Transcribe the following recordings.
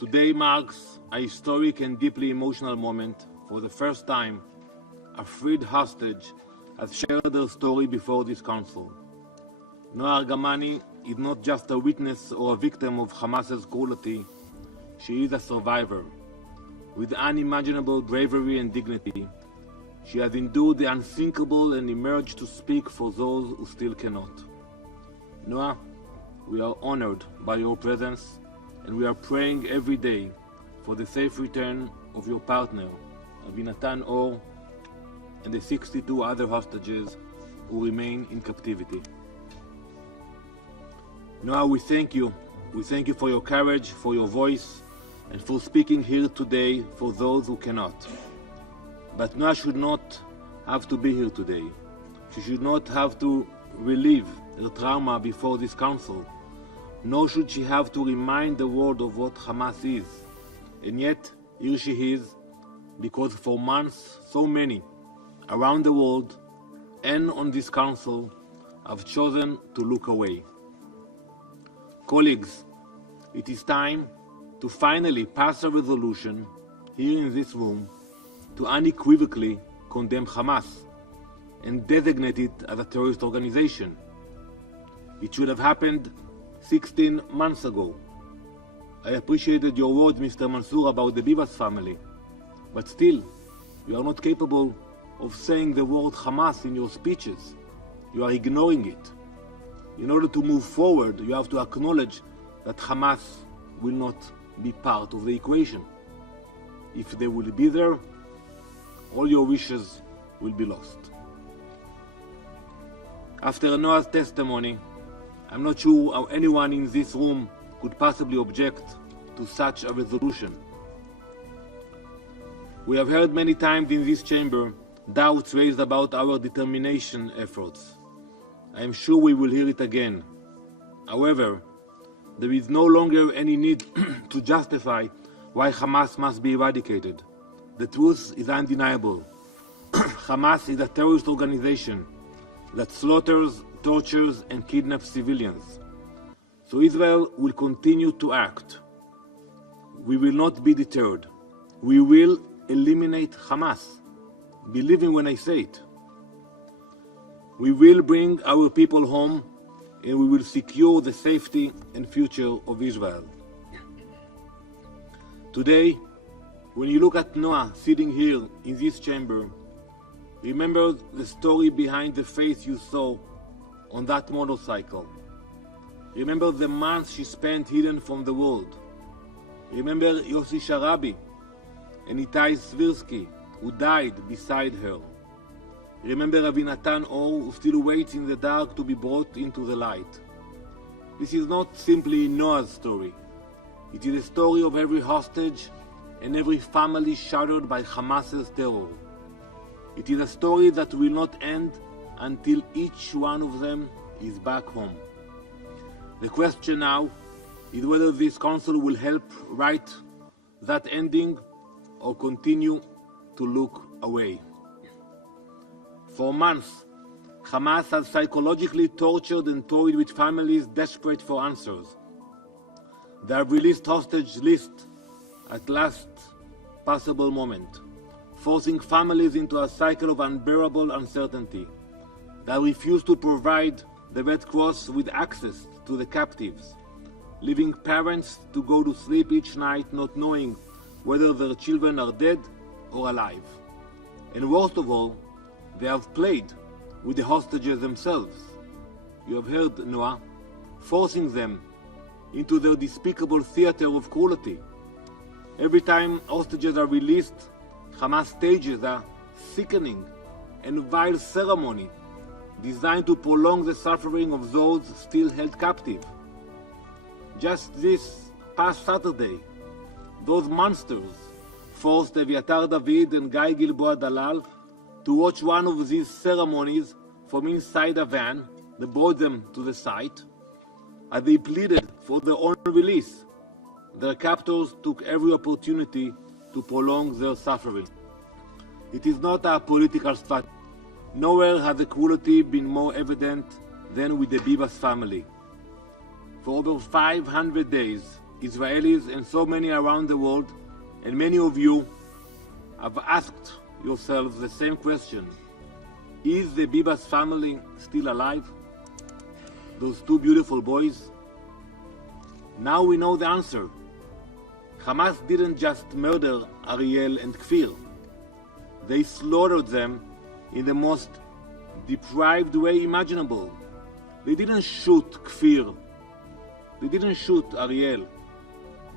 Today marks a historic and deeply emotional moment. For the first time, a freed hostage has shared her story before this council. Noa Argamani is not just a witness or a victim of Hamas's cruelty, she is a survivor. With unimaginable bravery and dignity, she has endured the unthinkable and emerged to speak for those who still cannot. Noa, we are honored by your presence, and we are praying every day for the safe return of your partner, Avinatan Or, and the 62 other hostages who remain in captivity. Noa, we thank you. We thank you for your courage, for your voice, and for speaking here today for those who cannot. But Noa should not have to be here today. She should not have to relive her trauma before this council, nor should she have to remind the world of what Hamas is. And yet, here she is, because for months, so many around the world and on this council have chosen to look away. Colleagues, it is time to finally pass a resolution here in this room to unequivocally condemn Hamas and designate it as a terrorist organization. It should have happened 16 months ago. I appreciated your words, Mr. Mansour, about the Bibas family, but still, you are not capable of saying the word Hamas in your speeches. You are ignoring it. In order to move forward, you have to acknowledge that Hamas will not be part of the equation. If they will be there, all your wishes will be lost. After Noa's testimony, I'm not sure how anyone in this room could possibly object to such a resolution. We have heard many times in this chamber doubts raised about our determination efforts. I am sure we will hear it again. However, there is no longer any need to justify why Hamas must be eradicated. The truth is undeniable. Hamas is a terrorist organization that slaughters, tortures, and kidnaps civilians. So Israel will continue to act. We will not be deterred. We will eliminate Hamas. Believe me when I say it. We will bring our people home, and we will secure the safety and future of Israel. Today, when you look at Noa sitting here in this chamber, remember the story behind the face you saw on that motorcycle. Remember the months she spent hidden from the world. Remember Yossi Sharabi and Itai Svirsky, who died beside her. Remember Avinatan Or, who still waits in the dark to be brought into the light. This is not simply Noa's story. It is a story of every hostage and every family shattered by Hamas's terror. It is a story that will not end until each one of them is back home. The question now is whether this council will help write that ending or continue to look away. For months, Hamas has psychologically tortured and toyed with families desperate for answers. They have released hostage lists at last possible moment, forcing families into a cycle of unbearable uncertainty. They refuse to provide the Red Cross with access to the captives, leaving parents to go to sleep each night not knowing whether their children are dead or alive. And worst of all, they have played with the hostages themselves. You have heard, Noa, forcing them into their despicable theater of cruelty. Every time hostages are released, Hamas stages a sickening and vile ceremony designed to prolong the suffering of those still held captive. Just this past Saturday, those monsters forced Eviatar David and Guy Gilboa Dalal to watch one of these ceremonies from inside a van that brought them to the site. As they pleaded for their own release, their captors took every opportunity to prolong their suffering. It is not a political strategy. Nowhere has the cruelty been more evident than with the Bibas family. For over 500 days, Israelis and so many around the world, and many of you have asked yourselves the same question. Is the Bibas family still alive? Those two beautiful boys? Now we know the answer. Hamas didn't just murder Ariel and Kfir. They slaughtered them in the most deprived way imaginable. They didn't shoot Kfir. They didn't shoot Ariel.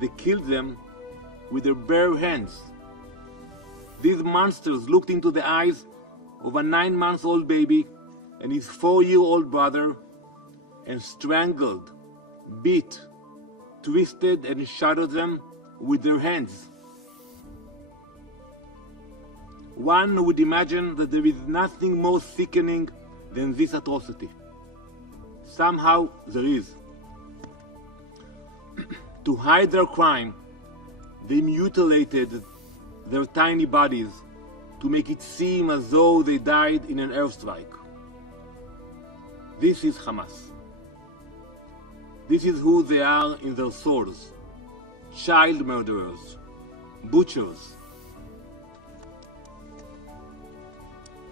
They killed them with their bare hands. These monsters looked into the eyes of a 9-month-old baby and his 4-year-old brother and strangled, beat, twisted and shuddered them with their hands. One would imagine that there is nothing more sickening than this atrocity. Somehow there is. To hide their crime, they mutilated their tiny bodies to make it seem as though they died in an airstrike. This is Hamas. This is who they are in their souls. Child murderers, butchers.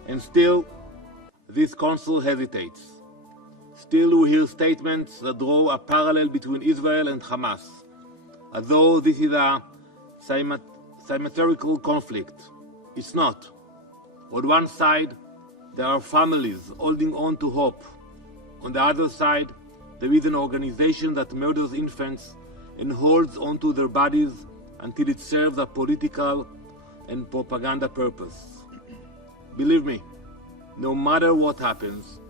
And still, this council hesitates. Still we hear statements that draw a parallel between Israel and Hamas, as though this is a symmetrical conflict. It's not. On one side, there are families holding on to hope. On the other side, there is an organization that murders infants and holds on to their bodies until it serves a political and propaganda purpose. Believe me, no matter what happens,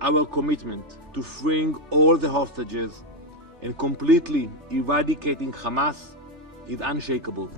our commitment to freeing all the hostages and completely eradicating Hamas is unshakable.